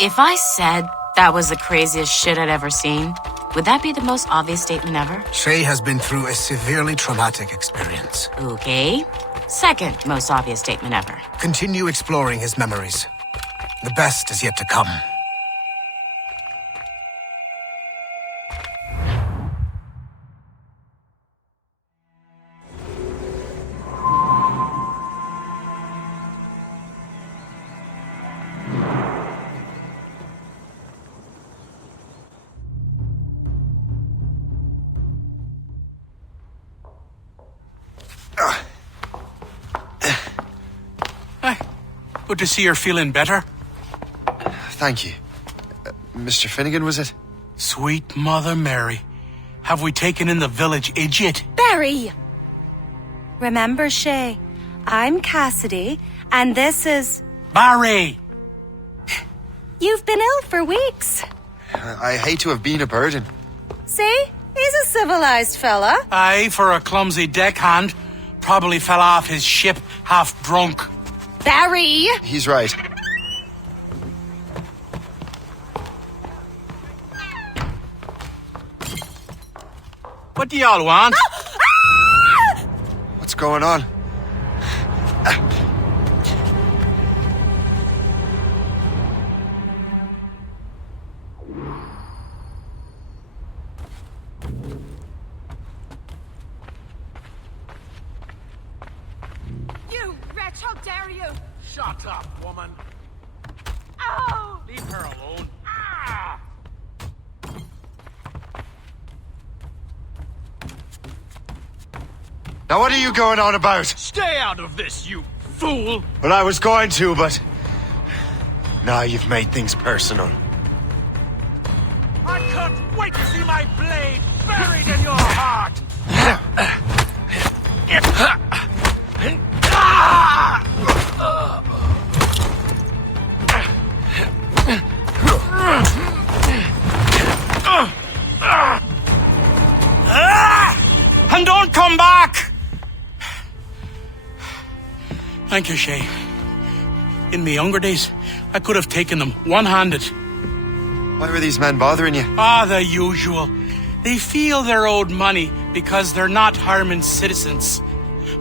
If I said that was the craziest shit I'd ever seen, would that be the most obvious statement ever? Shay has been through a severely traumatic experience. Okay. Second most obvious statement ever. Continue exploring his memories. The best is yet to come. Good to see you're feeling better. Thank you. Mr. Finnegan, was it? Sweet Mother Mary. Have we taken in the village idiot? Barry! Remember, Shay, I'm Cassidy, and this is... Barry! You've been ill for weeks. I hate to have been a burden. See? He's a civilized fella. Aye, for a clumsy deckhand. Probably fell off his ship half drunk. Barry! He's right. What do y'all want? What's going on? You wretch, how dare you! Shut up, woman. Oh! Leave her alone. Ah! Now what are you going on about? Stay out of this, you fool! Well, I was going to, but... Now you've made things personal. I can't wait to see my blade buried in your heart! And don't come back! Thank you, Shay. In my younger days, I could have taken them one-handed. Why were these men bothering you? The usual. They feel they're owed money because they're not harming citizens.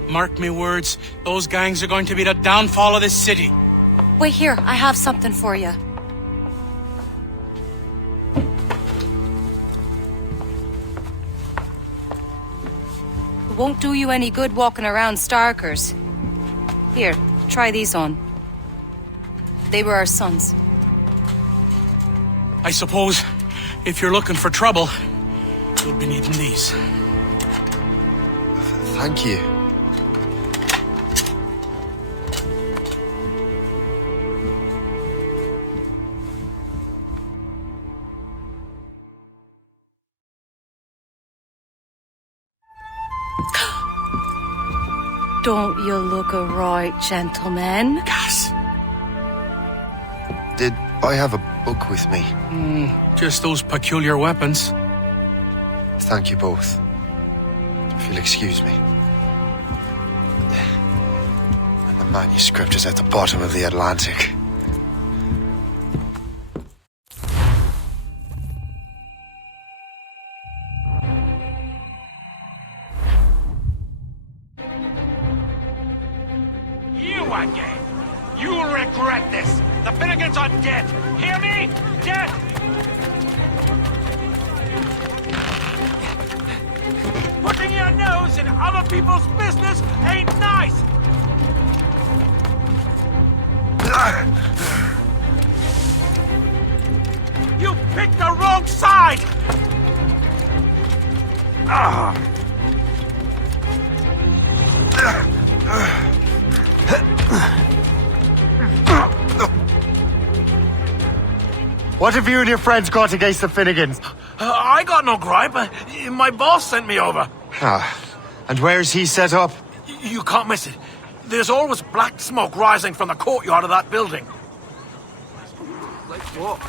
Mark me words, those gangs are going to be the downfall of this city. Wait here, I have something for you. It won't do you any good walking around Starkers. Here, try these on. They were our sons. I suppose if you're looking for trouble, you'll be needing these. Thank you. Don't you look a right gentleman? Gas. Did I have a book with me? Just those peculiar weapons. Thank you both. If you'll excuse me. And the manuscript is at the bottom of the Atlantic. You again! You'll regret this! The Finnegans are dead! Hear me? Dead! Putting your nose in other people's business ain't nice! You picked the wrong side! What have you and your friends got against the Finnegans? I got no gripe. My boss sent me over. And where's he set up? You can't miss it. There's always black smoke rising from the courtyard of that building. Let's walk.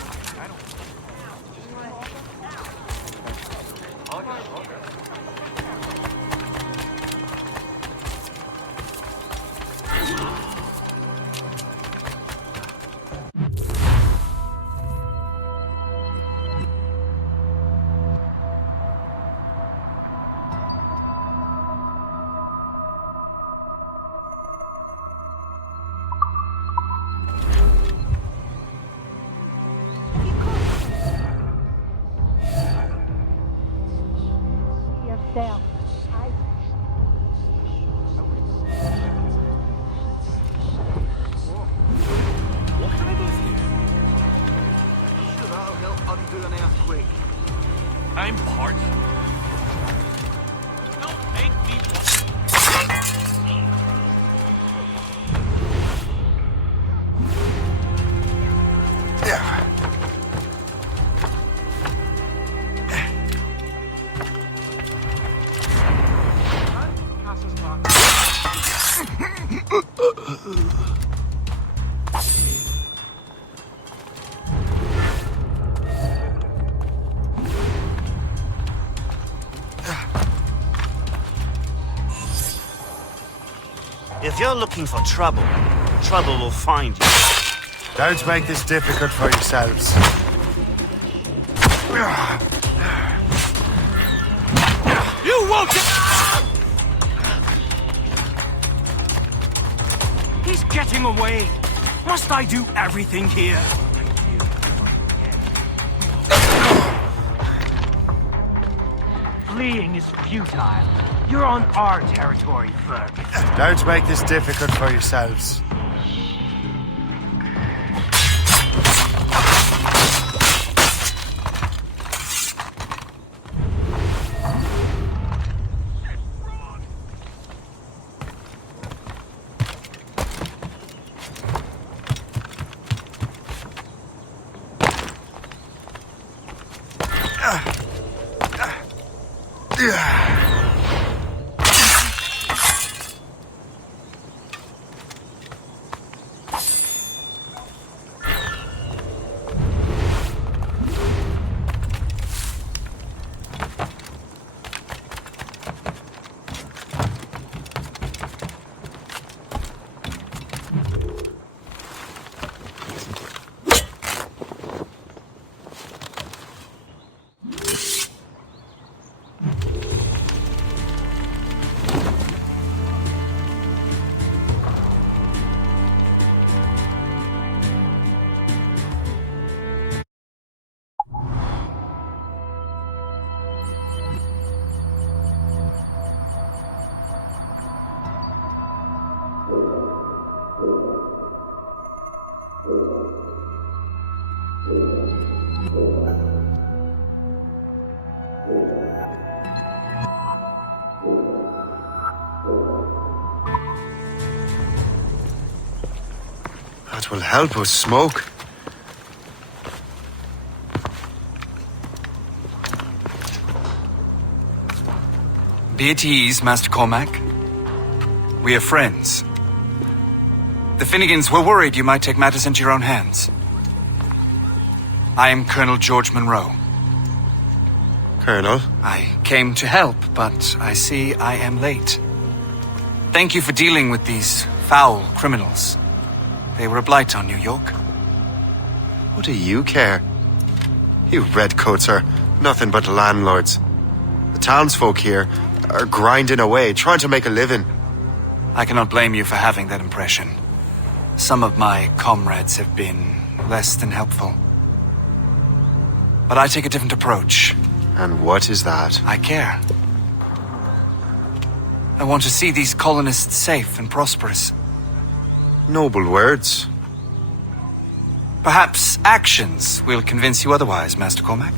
If you're looking for trouble, trouble will find you. Don't make this difficult for yourselves. You won't get... He's getting away. Must I do everything here? Fleeing is futile. You're on our territory, Ferg. Don't make this difficult for yourselves. That will help us smoke. Be at ease, Master Cormac. We are friends. The Finnegans were worried you might take matters into your own hands. I am Colonel George Monroe. Colonel? I came to help, but I see I am late. Thank you for dealing with these foul criminals. They were a blight on New York. What do you care? You redcoats are nothing but landlords. The townsfolk here are grinding away, trying to make a living. I cannot blame you for having that impression. Some of my comrades have been less than helpful. But I take a different approach. And what is that? I care. I want to see these colonists safe and prosperous. Noble words. Perhaps actions will convince you otherwise, Master Cormac.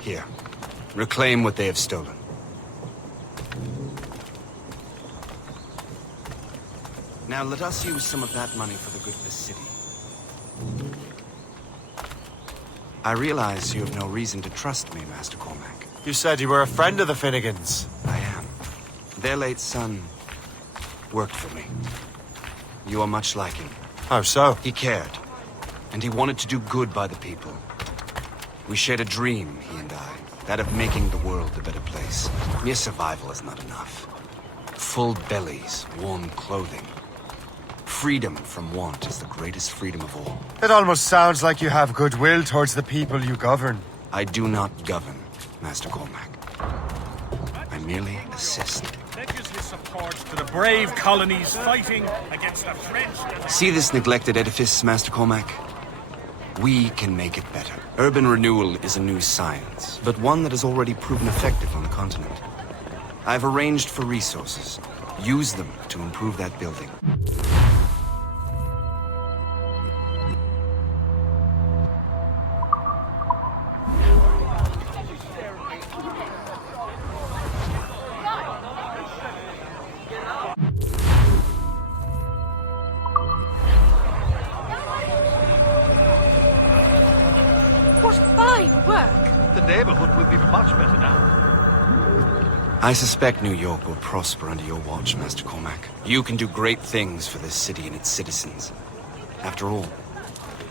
Here. Reclaim what they have stolen. Now let us use some of that money for the good of the city. I realize you have no reason to trust me, Master Cormac. You said you were a friend of the Finnegans. I am. Their late son worked for me. You are much like him. How so? He cared, and he wanted to do good by the people. We shared a dream, he and I, that of making the world a better place. Mere survival is not enough. Full bellies, warm clothing. Freedom from want is the greatest freedom of all. It almost sounds like you have goodwill towards the people you govern. I do not govern, Master Cormac. I merely assist. Pledges his support to the brave colonies fighting against the French. See this neglected edifice, Master Cormac? We can make it better. Urban renewal is a new science, but one that has already proven effective on the continent. I've arranged for resources. Use them to improve that building. I suspect New York will prosper under your watch, Master Cormac. You can do great things for this city and its citizens. After all,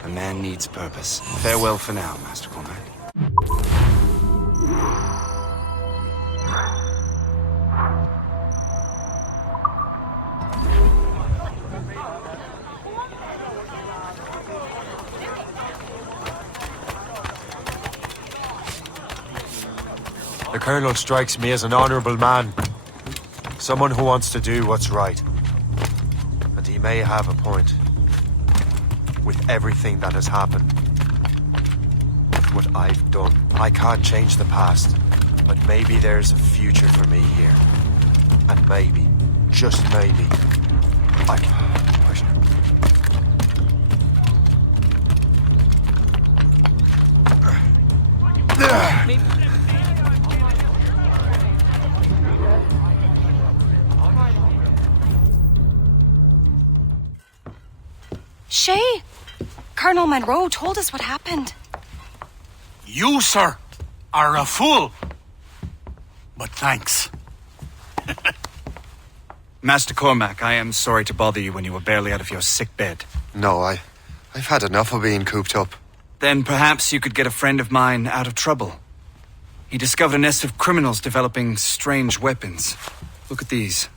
a man needs purpose. Farewell for now, Master Cormac. The Colonel strikes me as an honorable man. Someone who wants to do what's right. And he may have a point. With everything that has happened. With what I've done. I can't change the past. But maybe there's a future for me here. And maybe, just maybe, I can push it. Shay, Colonel Monroe told us what happened. You, sir, are a fool. But thanks. Master Cormac, I am sorry to bother you when you were barely out of your sick bed. No, I've had enough of being cooped up. Then perhaps you could get a friend of mine out of trouble. He discovered a nest of criminals developing strange weapons. Look at these.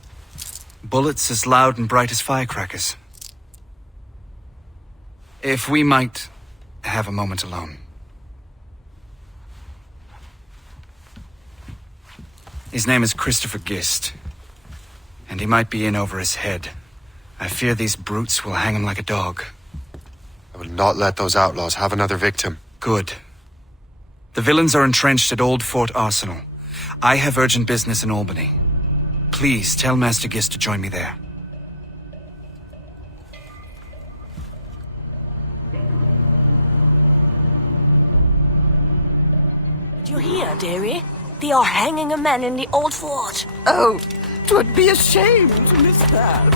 Bullets as loud and bright as firecrackers. If we might have a moment alone. His name is Christopher Gist. And he might be in over his head. I fear these brutes will hang him like a dog. I will not let those outlaws have another victim. Good. The villains are entrenched at Old Fort Arsenal. I have urgent business in Albany. Please tell Master Gist to join me there. Do you hear, dearie? They are hanging a man in the old fort. Oh, 'twould be a shame to miss that.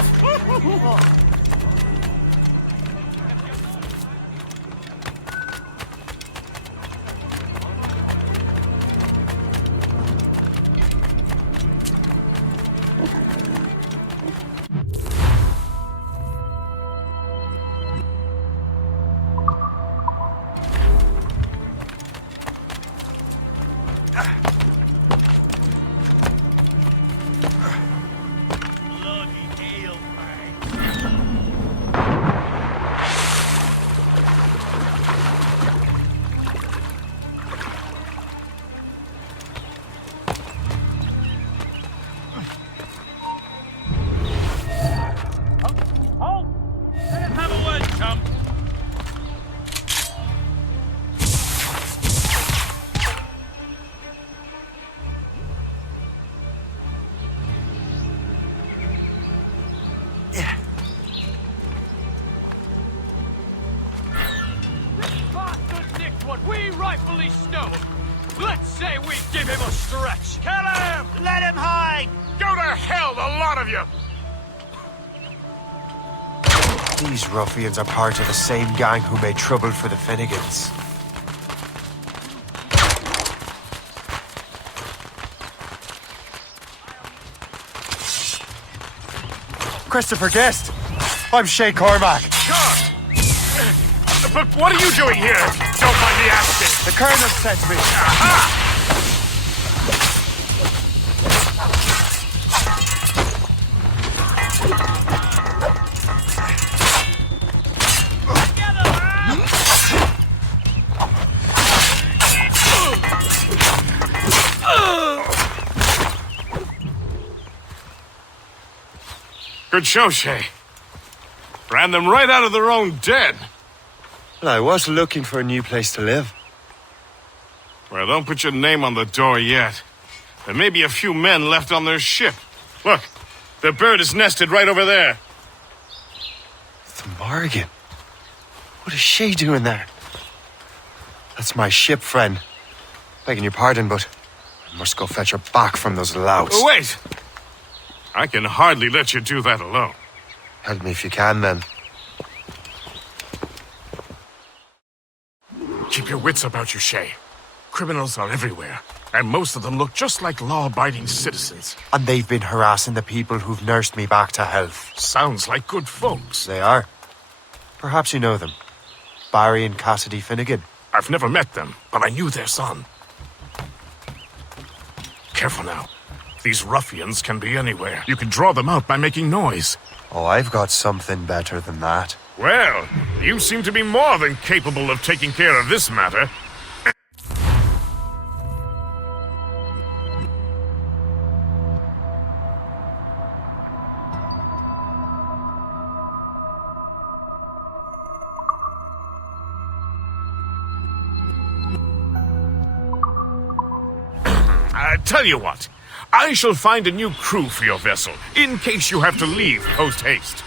What we rightfully stole. Let's say we give him a stretch. Kill him! Let him hide! Go to hell, the lot of you! These ruffians are part of the same gang who made trouble for the Finnegans. Christopher Guest! I'm Shay Cormac. God! But what are you doing here? Don't mind me asking. The Colonel sent me. Aha! Good show, Shay. Ran them right out of their own den. Well, I was looking for a new place to live. Well, don't put your name on the door yet. There may be a few men left on their ship. Look, the bird is nested right over there. The Morgan. What is she doing there? That's my ship, friend. Begging your pardon, but I must go fetch her back from those louts. Oh, wait! I can hardly let you do that alone. Help me if you can, then. Keep your wits about you, Shay. Criminals are everywhere, and most of them look just like law-abiding citizens. And they've been harassing the people who've nursed me back to health. Sounds like good folks. They are. Perhaps you know them. Barry and Cassidy Finnegan. I've never met them, but I knew their son. Careful now. These ruffians can be anywhere. You can draw them out by making noise. Oh, I've got something better than that. Well, you seem to be more than capable of taking care of this matter. Tell you what. I shall find a new crew for your vessel, in case you have to leave post-haste.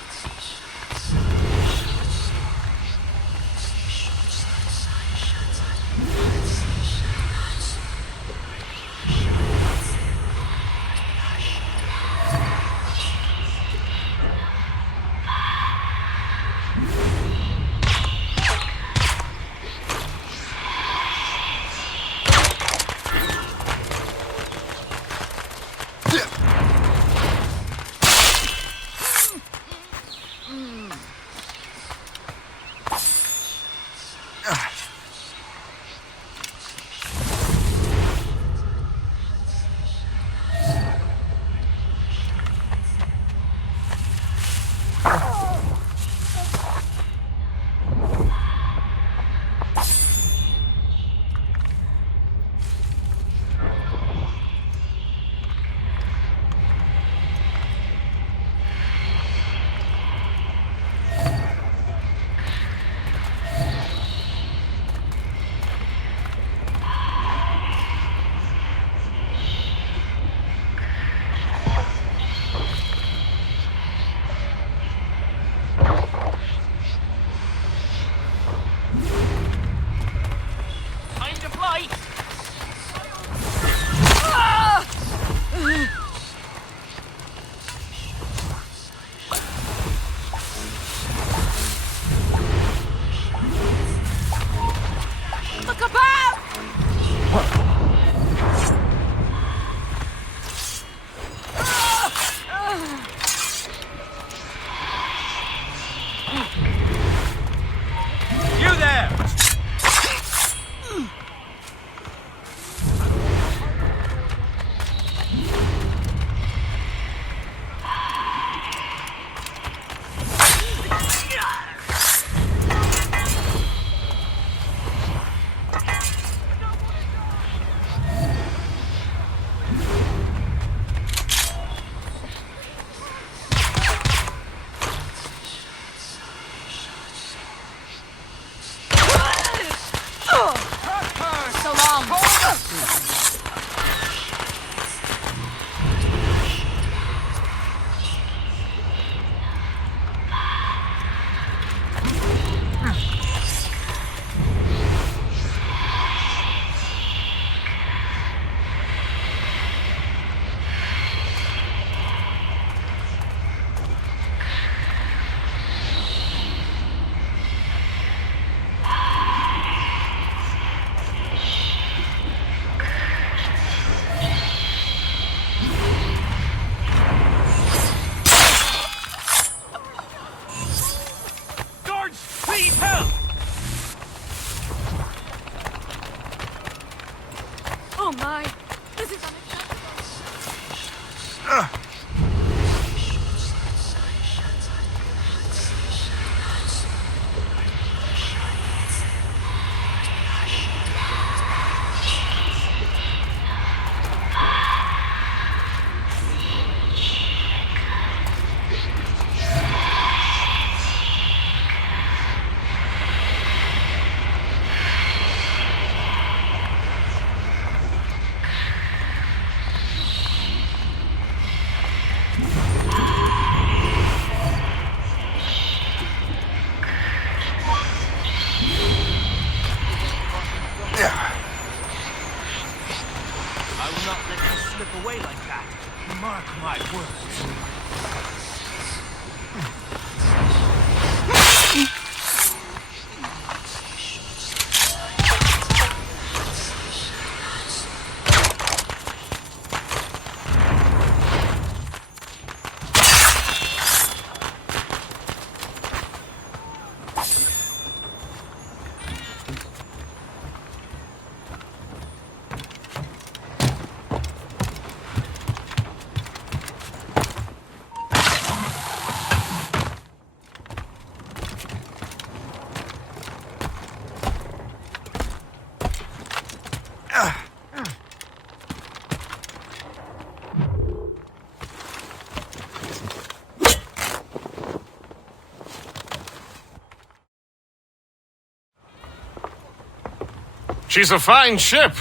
She's a fine ship.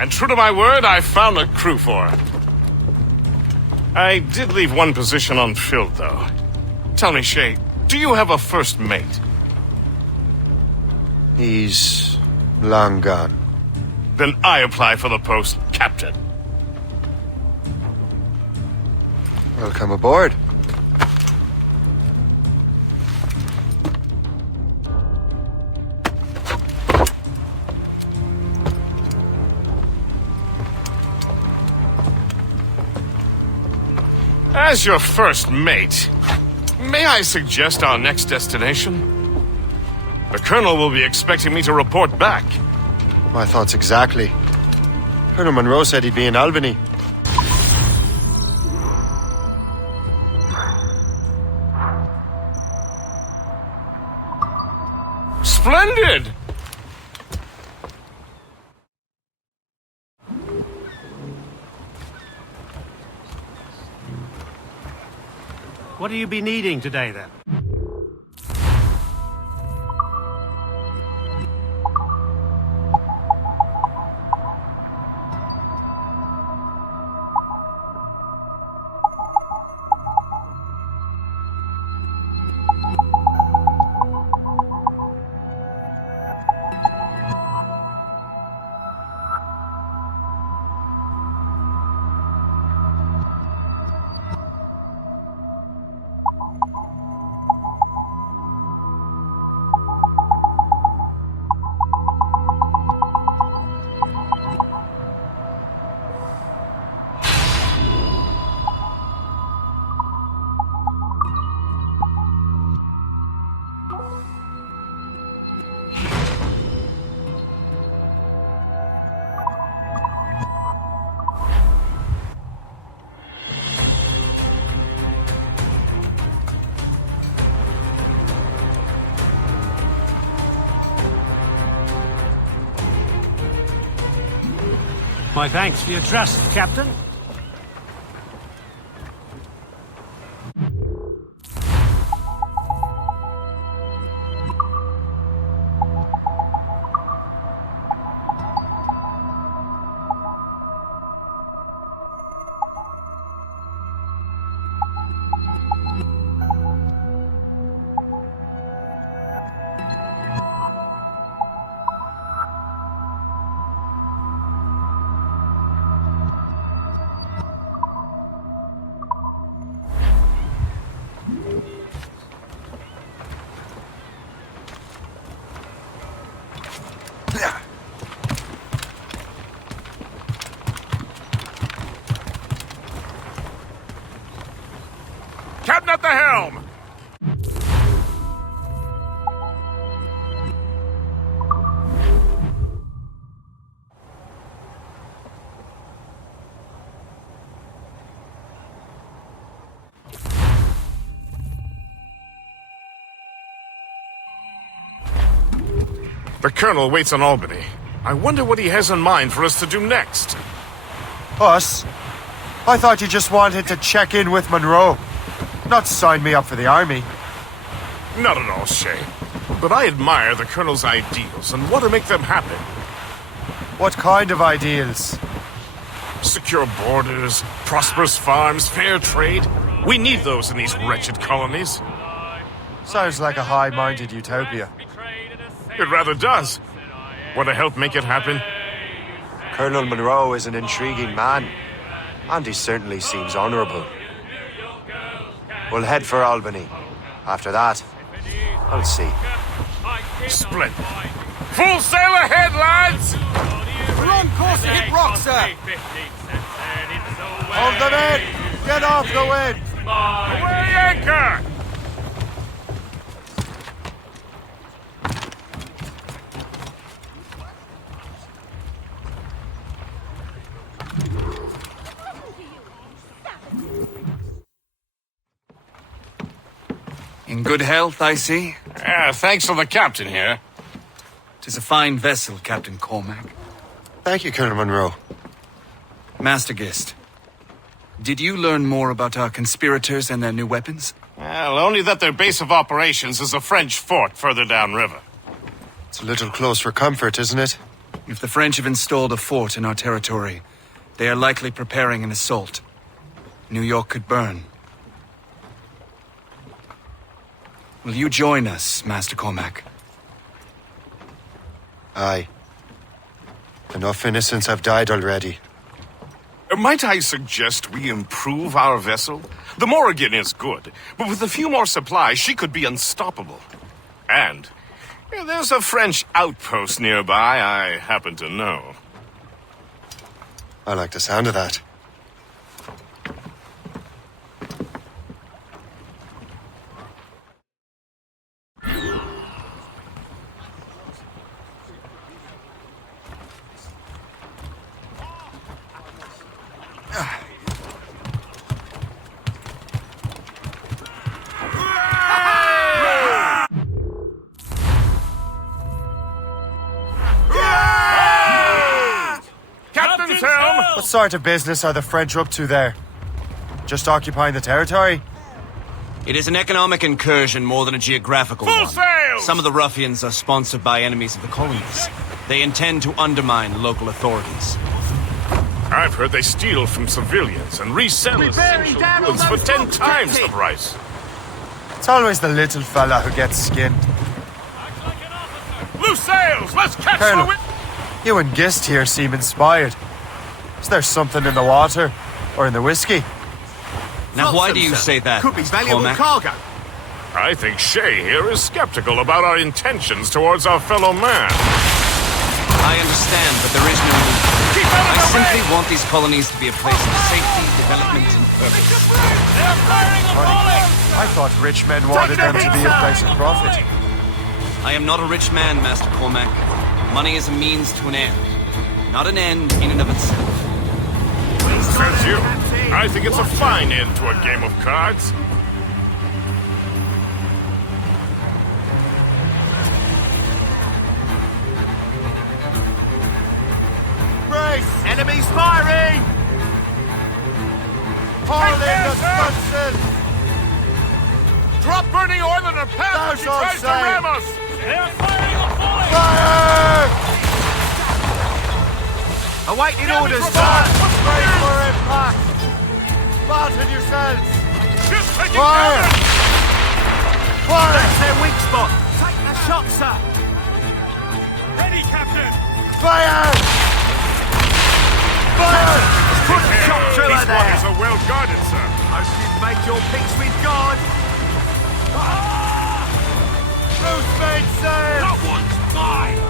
And true to my word, I found a crew for her. I did leave one position unfilled, though. Tell me, Shay, do you have a first mate? He's long gone. Then I apply for the post, Captain. Welcome aboard. As your first mate, may I suggest our next destination? The Colonel will be expecting me to report back. My thoughts exactly. Colonel Monroe said he'd be in Albany. Splendid! What do you be needing today, then? My thanks for your trust, Captain. Captain at the helm! The Colonel waits on Albany. I wonder what he has in mind for us to do next. Us? I thought you just wanted to check in with Monroe. Not sign me up for the army. Not at all, Shay. But I admire the Colonel's ideals and want to make them happen. What kind of ideals? Secure borders, prosperous farms, fair trade. We need those in these wretched colonies. Sounds like a high-minded utopia. It rather does. Want to help make it happen? Colonel Monroe is an intriguing man, and he certainly seems honourable. We'll head for Albany. After that, I'll see. Splendid. Full sail ahead, lads! We're on course to hit rock, sir! Hold them in! Get off the wind! Away anchor! In good health, I see. Thanks to the captain here. 'Tis a fine vessel, Captain Cormac. Thank you, Colonel Monroe. Master Gist, did you learn more about our conspirators and their new weapons? Well, only that their base of operations is a French fort further downriver. It's a little close for comfort, isn't it? If the French have installed a fort in our territory, they are likely preparing an assault. New York could burn. Will you join us, Master Cormac? Aye. Enough innocents have died already. Might I suggest we improve our vessel? The Morrigan is good, but with a few more supplies, she could be unstoppable. And there's a French outpost nearby I happen to know. I like the sound of that. What sort of business are the French up to there? Just occupying the territory? It is an economic incursion more than a geographical Full one. sails! Some of the ruffians are sponsored by enemies of the colonies. They intend to undermine local authorities. I've heard they steal from civilians and resell essential goods for 10 times the price. It's always the little fella who gets skinned. Loose sails! Let's catch Colonel, the wind! you and Gist here seem inspired. Is there something in the water? Or in the whiskey? Now why do you say that, Could be Mr. valuable Cormac? cargo. I think Shay here is skeptical about our intentions towards our fellow man. I understand, but there is no need. Keep out of I the simply way! want these colonies to be a place of safety, development, and purpose. I thought rich men wanted them to be a place of profit. I am not a rich man, Master Cormac. Money is a means to an end, not an end in and of itself. Says you. I think it's a fine end to a game of cards. Brace! Enemies firing! Haul in the stunsail! Drop burning oil in our path as she Those tries to outside. ram us! They're firing a volley! Fire! Awaiting Enemies orders, were sir! fired. Brace for impact! Batten yourselves! Just taking Fire! damage! Fire! That's their weak spot! Take the shot, sir! Ready, Captain! Fire! Fire! Put a shot through her These there! waters are well guarded, sir. Hope you've made your peace with God! Loose mainsail! That one's mine!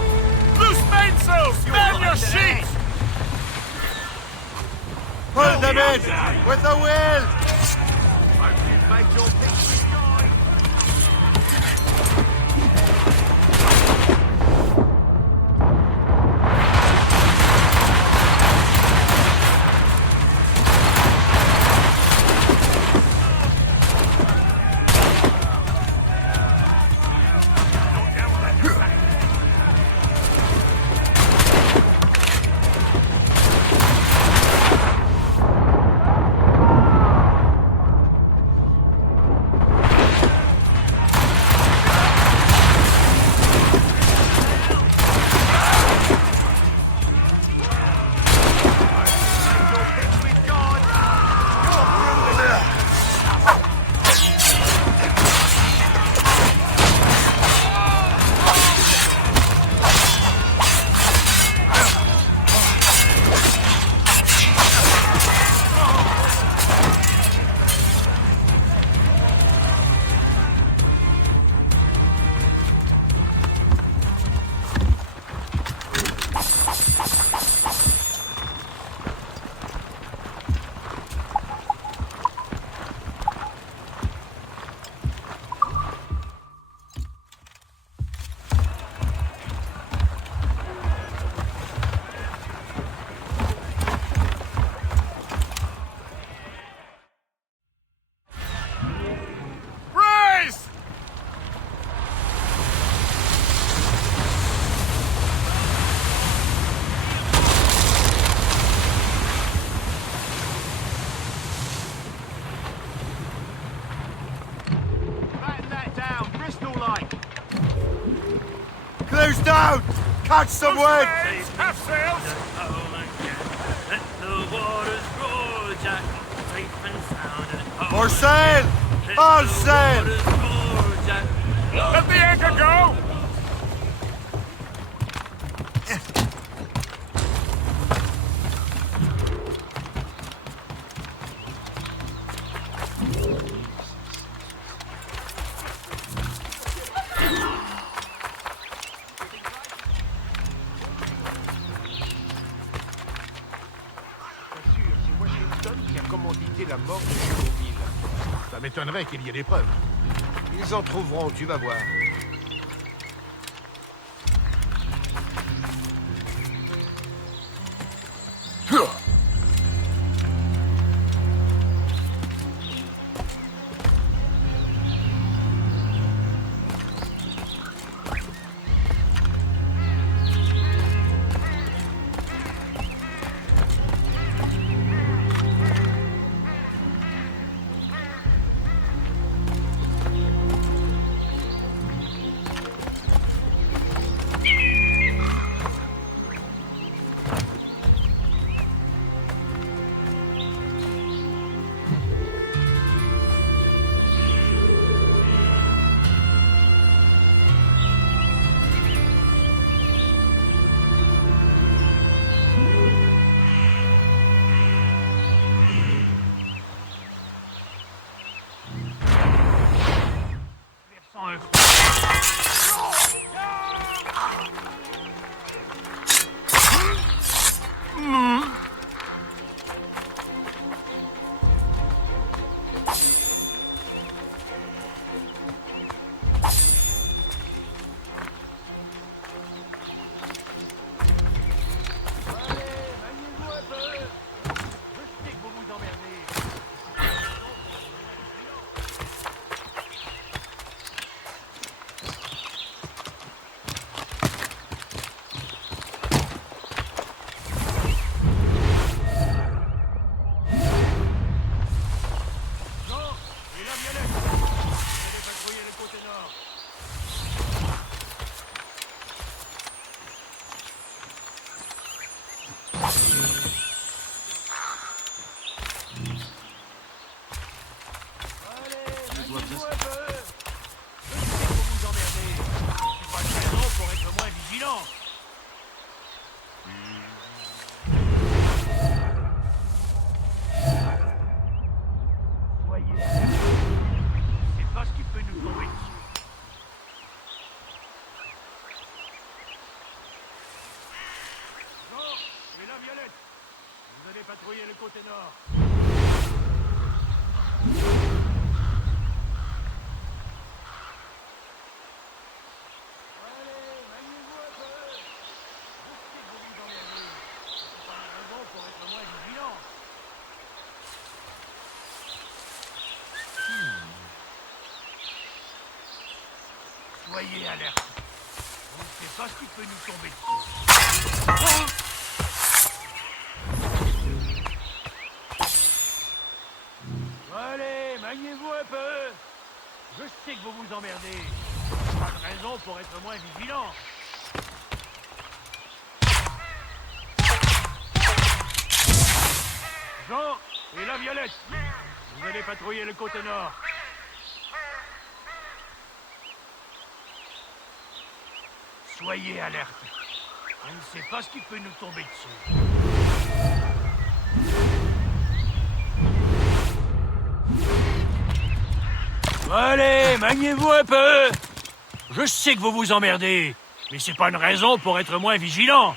Loose mainsails! Man your sheet! Pull them in! With the will! Hope you've made your peace with God! Close down! catch some wind! Half sails! For sail! All sail! Let the anchor go! La mort de Gévauxville. Ça m'étonnerait qu'il y ait des preuves. Ils en trouveront, tu vas voir. Patrouiller le côté nord. Allez, maniez-vous un peu. Je sais que vous vous emmerdez. C'est pas une raison pour être moins vigilant. Soyez alerte. On ne sait pas ce qui peut nous tomber dessus. Allez, maniez-vous un peu. Je sais que vous vous emmerdez. Pas de raison pour être moins vigilant. Jean et la Violette, vous allez patrouiller le côté nord. Soyez alerte. On ne sait pas ce qui peut nous tomber dessus. Allez, maniez-vous un peu. Je sais que vous vous emmerdez, mais c'est pas une raison pour être moins vigilant.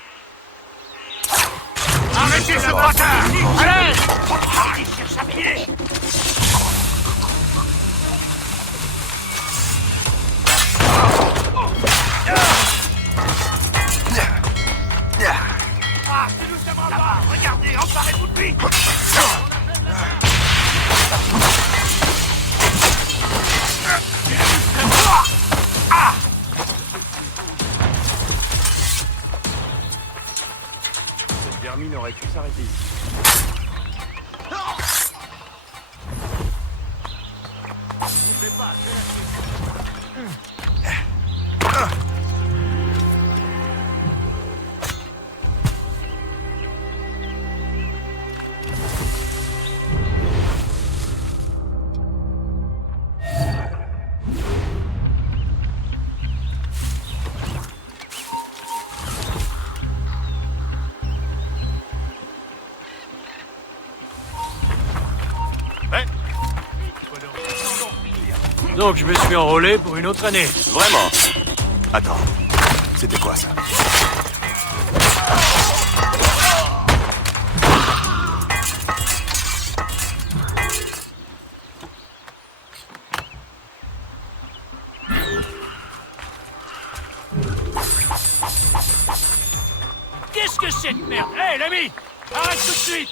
Arrêtez ce bâtard! Allez! Il cherche à pied! Ah, c'est nous devant là-bas! Regardez, emparez-vous de lui! Cette vermine aurait pu s'arrêter ici. Vous faites pas, Donc je me suis enrôlé pour une autre année. Vraiment? Attends, c'était quoi ça? Qu'est-ce que c'est de merde? Hé, l'ami! Arrête tout de suite!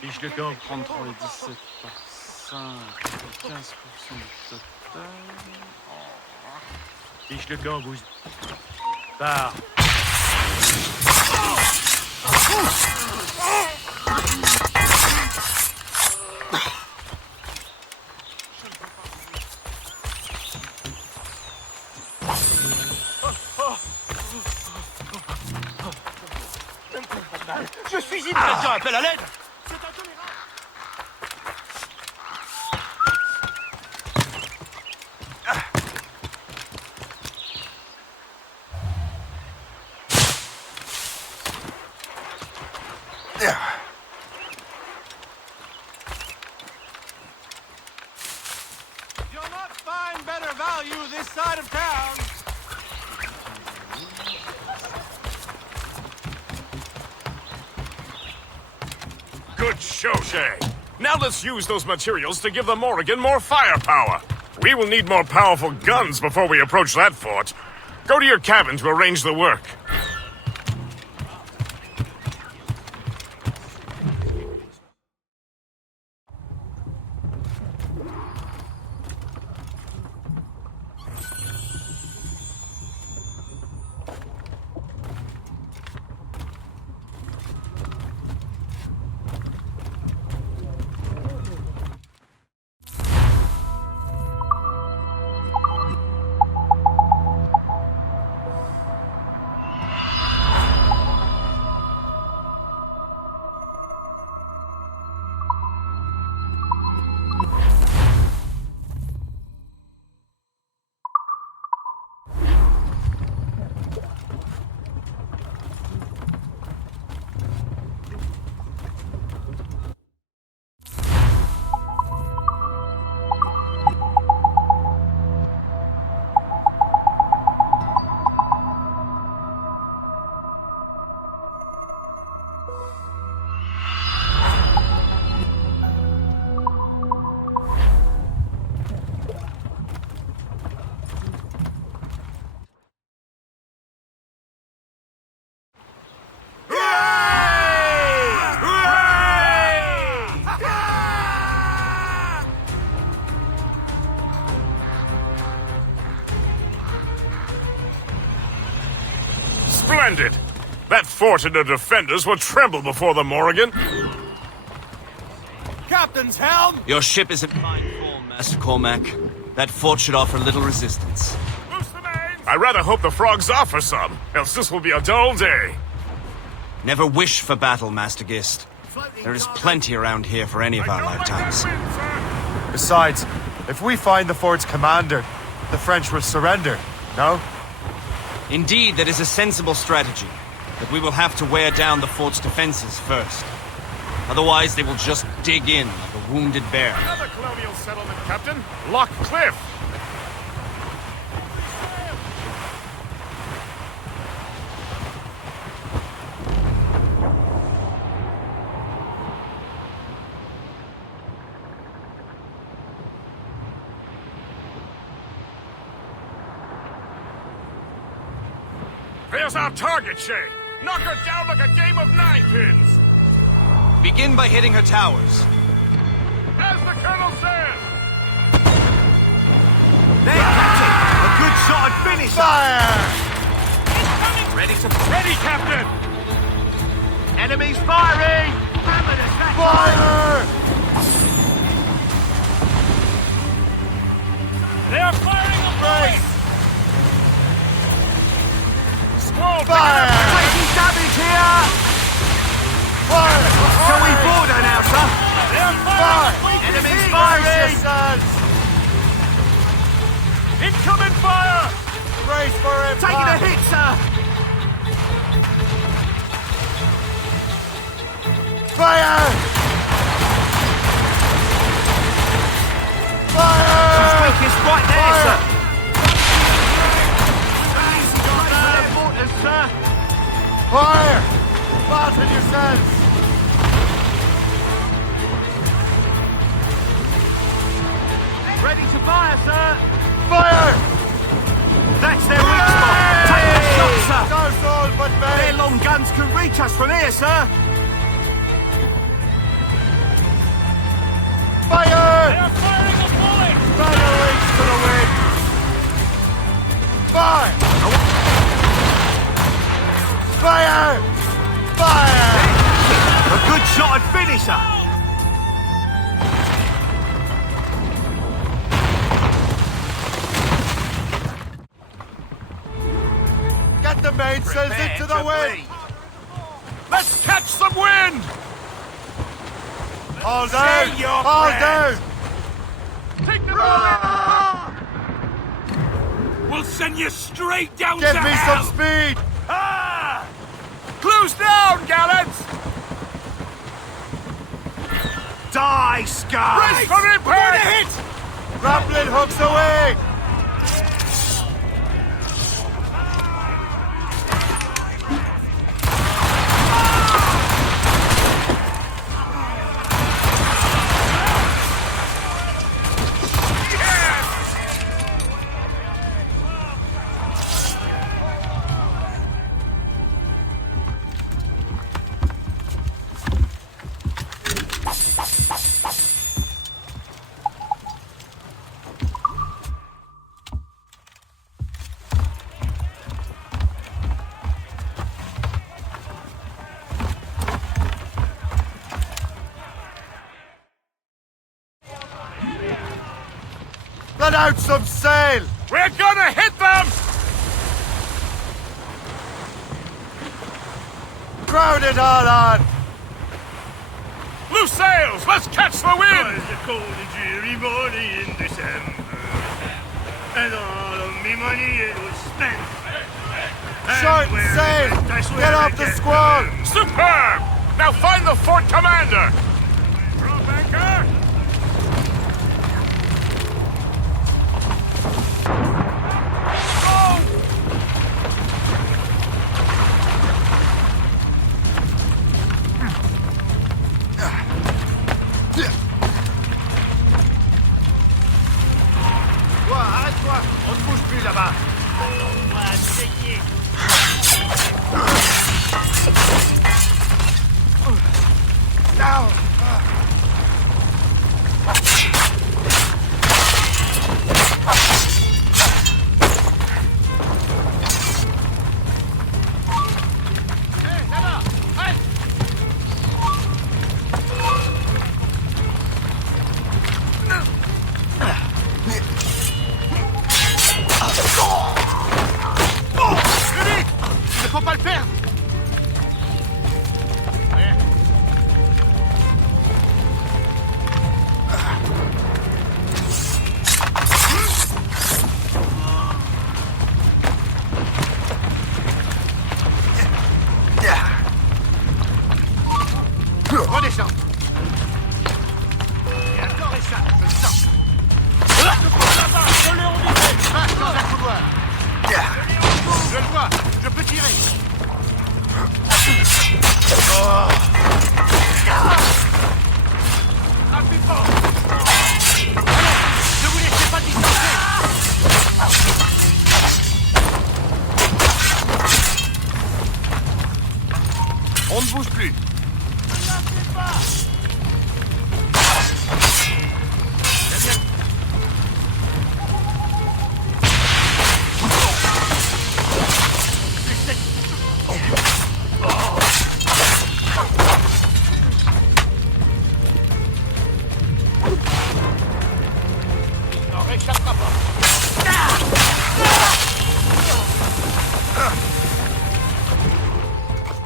Fiche le camp 33 et 17 par 5, 15% du total. Fiche le camp, vous. Part. Je suis ici! Quelqu'un appelle à l'aide! You'll not find better value this side of town. Good show, Shay. Now let's use those materials to give the Morrigan more firepower. We will need more powerful guns before we approach that fort. Go to your cabin to arrange the work. Splendid! That fort and the defenders will tremble before the Morrigan. Captain's helm! Your ship is in fine form, Master Cormac. That fort should offer little resistance. I rather hope the frogs offer some, else this will be a dull day. Never wish for battle, Master Gist. There is plenty around here for any of our lifetimes. Besides, if we find the fort's commander, the French will surrender, no? Indeed, that is a sensible strategy. But we will have to wear down the fort's defenses first. Otherwise, they will just dig in like a wounded bear. Another colonial settlement, Captain. Lock Cliff. There's our target, Shay. Knock her down like a game of ninepins. Begin by hitting her towers. As the Colonel says. There, Captain! A good shot and finish! Fire! Ready, Captain! Enemies firing! Fire! They are firing on Right! Taking damage here! Fire! Can we board her now, Incoming fire! Brace for impact! Taking a hit, sir! Fire! Fire! She's weakest right there, Fire! sir! Mortars, sir! Fire! Fasten yourselves! Ready to fire, sir! Fire! That's their weak spot! Take the shot, sir! Those all but me! Their long guns can reach us from here, sir! Fire! They are firing a bullet! Banner wings to the wind! Fire! Fire! Fire! A good shot and finisher! Get the mainsails into the wind! Let's catch some wind! All down! Say your All prayers. down! Take the bullet! We'll send you straight down Give to me hell! some speed! Ah! Close down, gallants! Die, scum! Brace for impact! Grappling hooks away! Let out some sail! We're gonna hit them! Crowd it all on! Loose sails! Let's catch the wind! It's a cold and dreary morning in December, and all of me money it was spent. Short sail! Get off the squall! Superb! Now find the fort commander! Drop anchor! Toi, arrête-toi! On ne bouge plus là-bas! On va saigner! Now! Il ne faut pas le perdre! Redescends! Et encore et ça, je le sens! Passe dans un couloir! Je le vois! Je peux tirer! Appuyez fort! Ne vous laissez pas distancer! On ne bouge plus! n'en réchappera pas!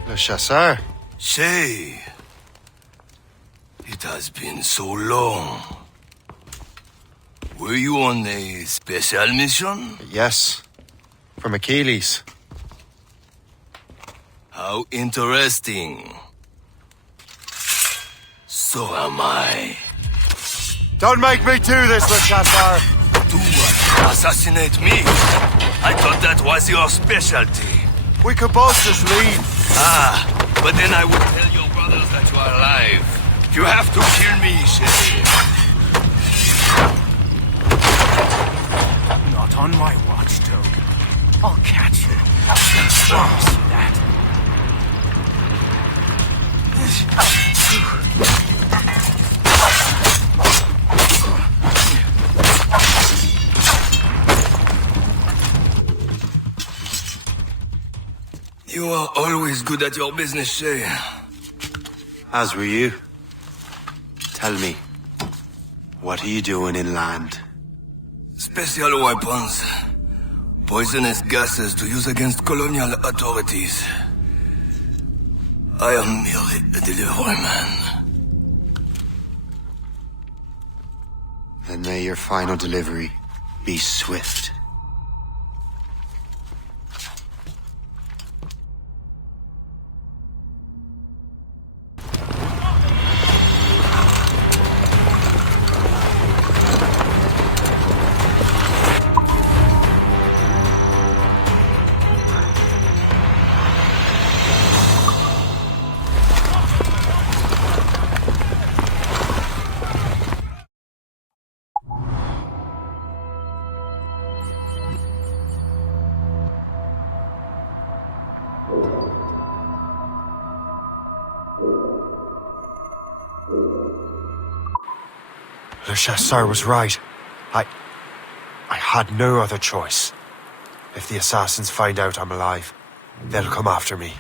Le chasseur? Shay, it has been so long. Were you on a special mission? Yes. From Achilles. How interesting. So am I. Don't make me do this, Le Chasseur! Do what? Assassinate me? I thought that was your specialty. We could both just leave. Ah, but then I would tell your brothers that you are alive. You have to kill me, Shay. Not on my watch, Toke. I'll catch you. I promise you that. You are always good at your business, Shay. As were you. Tell me, what are you doing inland? Special weapons. Poisonous gases to use against colonial authorities. I am merely a delivery man. Then may your final delivery be swift. Le Chasseur was right. I had no other choice. If the assassins find out I'm alive, they'll come after me.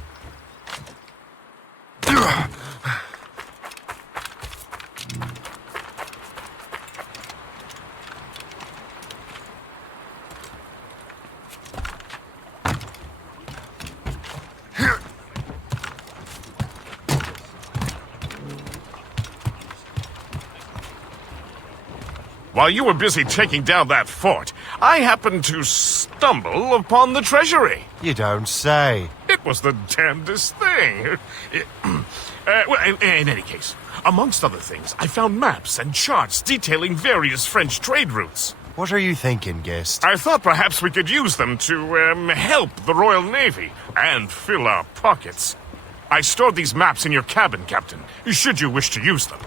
While you were busy taking down that fort, I happened to stumble upon the treasury. You don't say. It was the damnedest thing. Well, in any case, amongst other things, I found maps and charts detailing various French trade routes. What are you thinking, Guest? I thought perhaps we could use them to help the Royal Navy and fill our pockets. I stored these maps in your cabin, Captain, should you wish to use them.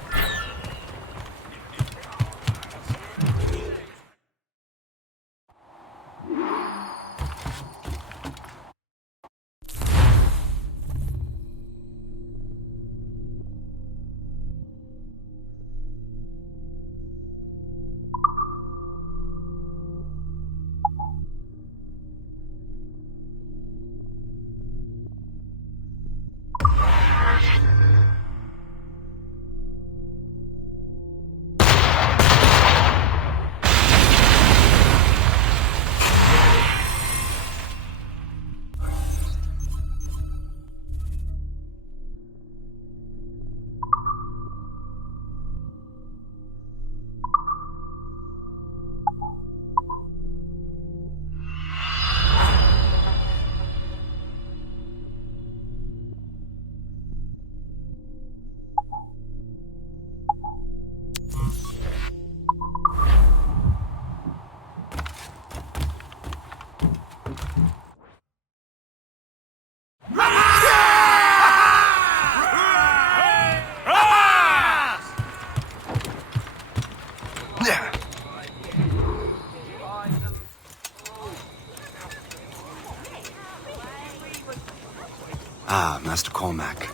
Ah, Master Cormac.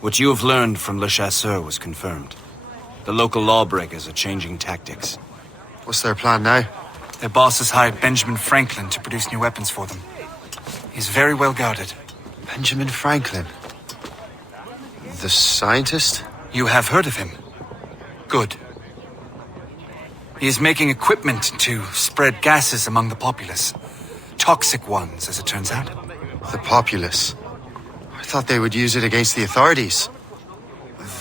What you have learned from Le Chasseur was confirmed. The local lawbreakers are changing tactics. What's their plan now? Their boss has hired Benjamin Franklin to produce new weapons for them. He's very well guarded. Benjamin Franklin? The scientist? You have heard of him? Good. He is making equipment to spread gases among the populace. Toxic ones, as it turns out. The populace? I thought they would use it against the authorities.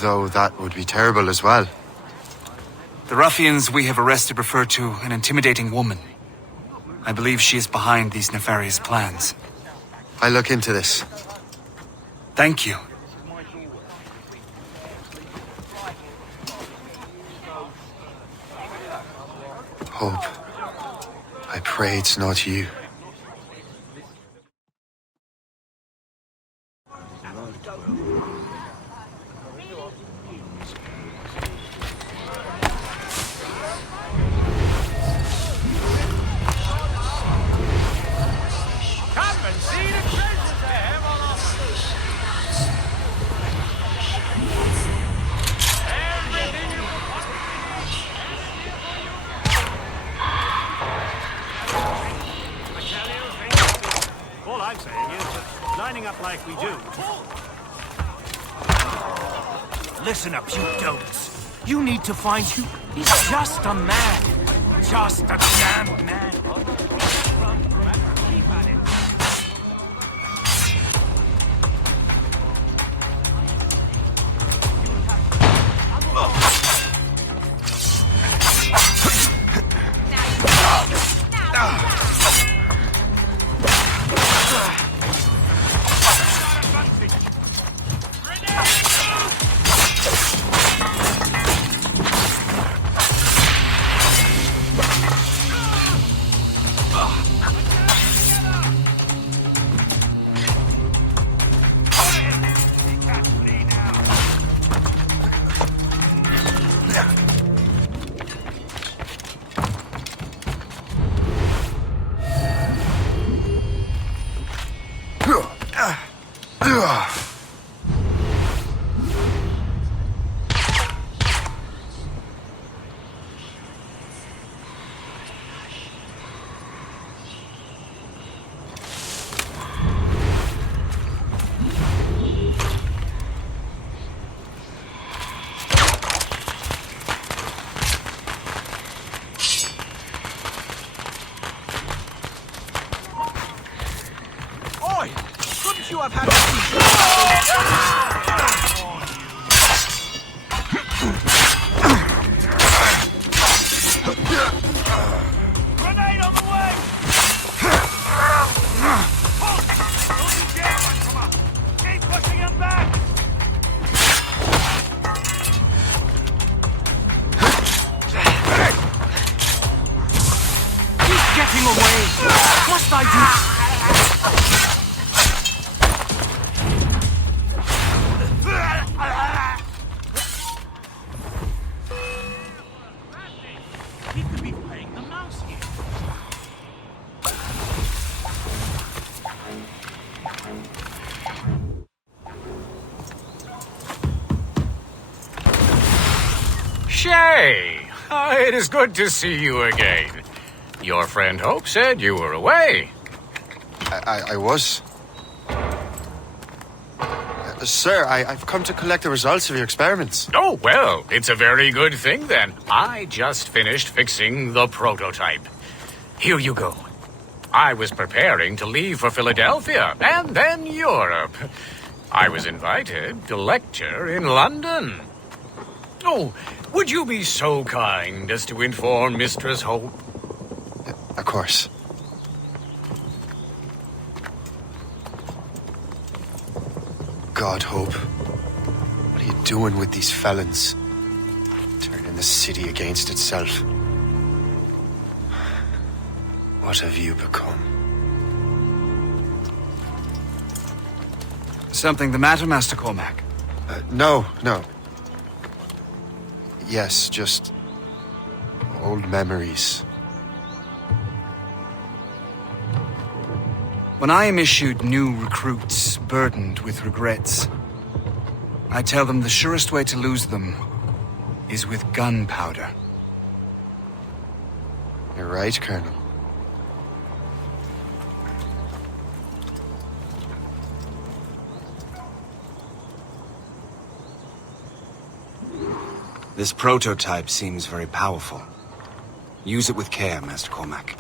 Though that would be terrible as well. The ruffians we have arrested refer to an intimidating woman. I believe she is behind these nefarious plans. I'll look into this. Thank you. Hope. I pray it's not you. All I'm saying is that lining up like we do. Listen up, you don'ts. You need to find you. He's just a man. Just a damn man. You have had grenade on the way! Keep pushing him back! He's getting away! Must I do? Shay! It is good to see you again. Your friend Hope said you were away. I was. Sir, I've come to collect the results of your experiments. Oh, well, it's a very good thing then. I just finished fixing the prototype. Here you go. I was preparing to leave for Philadelphia and then Europe. I was invited to lecture in London. Oh, would you be so kind as to inform Mistress Hope? Of course. God, Hope. What are you doing with these felons? Turning the city against itself. What have you become? Something the matter, Master Cormac? No. Yes, just old memories. When I am issued new recruits burdened with regrets, I tell them the surest way to lose them is with gunpowder. You're right, Colonel. This prototype seems very powerful. Use it with care, Master Cormac.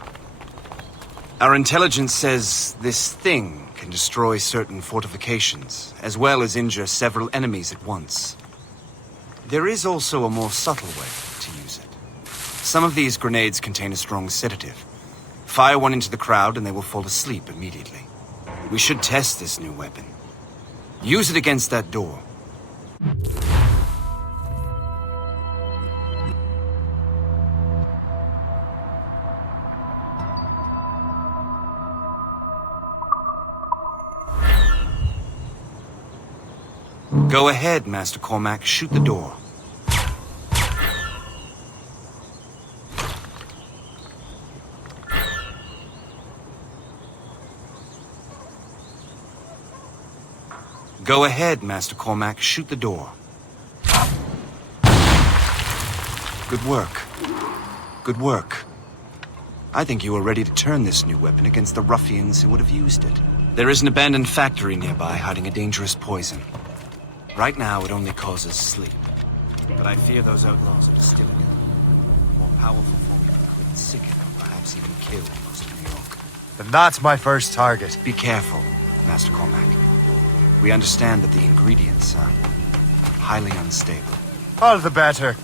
Our intelligence says this thing can destroy certain fortifications, as well as injure several enemies at once. There is also a more subtle way to use it. Some of these grenades contain a strong sedative. Fire one into the crowd and they will fall asleep immediately. We should test this new weapon. Use it against that door. Go ahead, Master Cormac. Shoot the door. Go ahead, Master Cormac. Shoot the door. Good work. Good work. I think you are ready to turn this new weapon against the ruffians who would have used it. There is an abandoned factory nearby hiding a dangerous poison. Right now, it only causes sleep. But I fear those outlaws are distilling it. A more powerful form of liquid would sicken or perhaps even kill most of New York. Then that's my first target. Be careful, Master Cormac. We understand that the ingredients are highly unstable. All the better.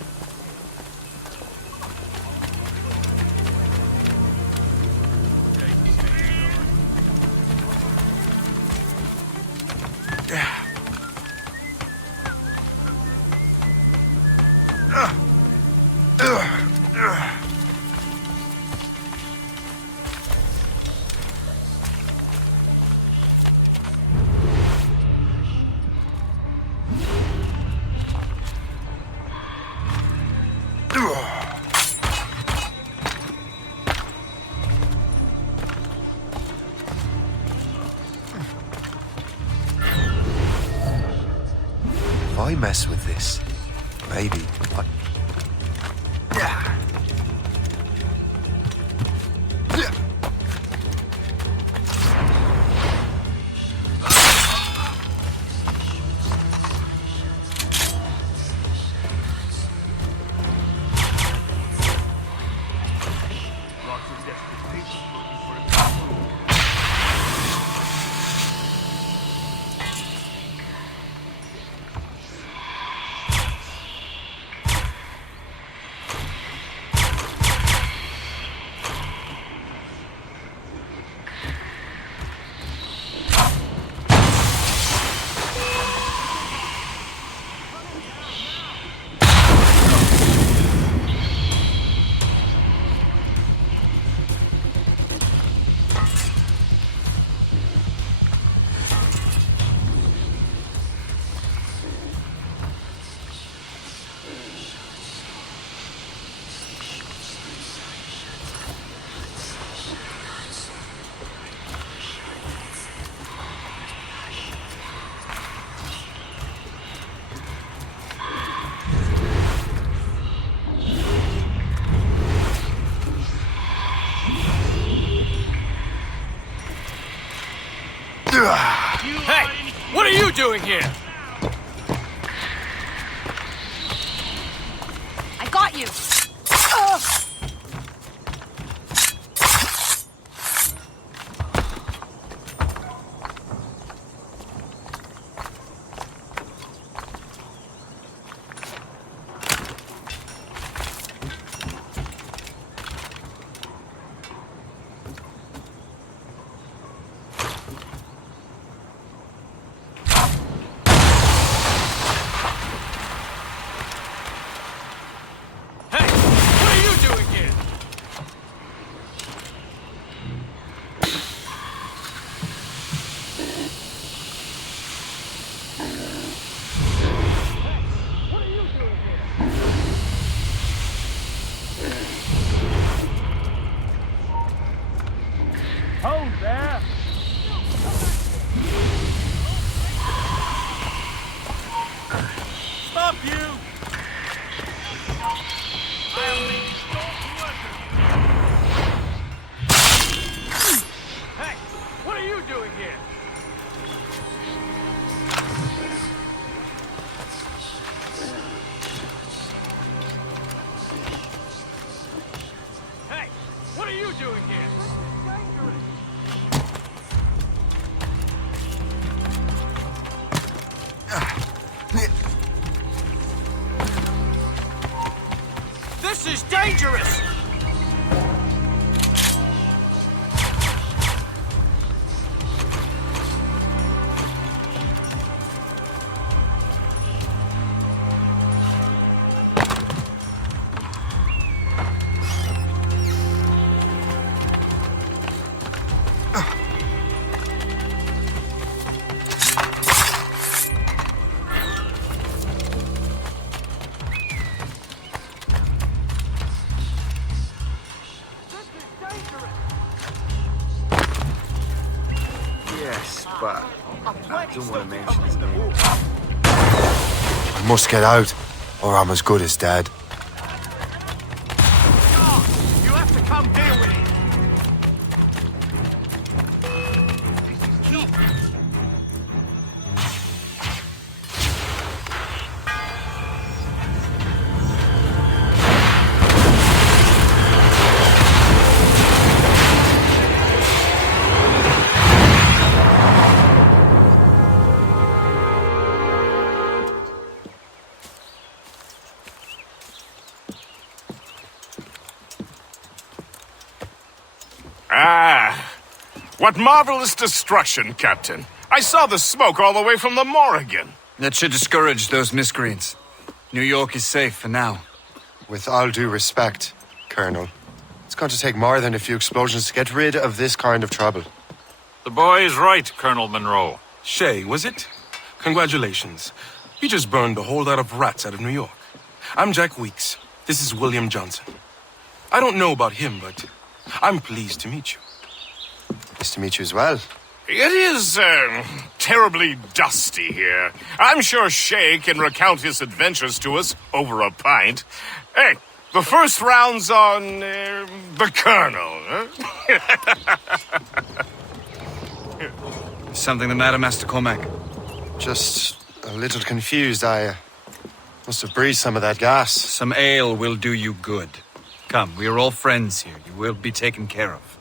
If I mess with this, maybe I... Hey! What are you doing here? I got you! dangerous! Yes, but I don't want to mention his name. I must get out, or I'm as good as dead. You have to come deal with it! Ah, what marvelous destruction, Captain. I saw the smoke all the way from the Morrigan. That should discourage those miscreants. New York is safe for now. With all due respect, Colonel, it's going to take more than a few explosions to get rid of this kind of trouble. The boy is right, Colonel Monroe. Shay, was it? Congratulations. You just burned a whole lot of rats out of New York. I'm Jack Weeks. This is William Johnson. I don't know about him, but I'm pleased to meet you. Nice to meet you as well. It is, terribly dusty here. I'm sure Shay can recount his adventures to us over a pint. Hey, the first round's on, the Colonel, huh? Something the matter, Master Cormac? Just a little confused. I must have breathed some of that gas. Some ale will do you good. Come, we are all friends here. You will be taken care of.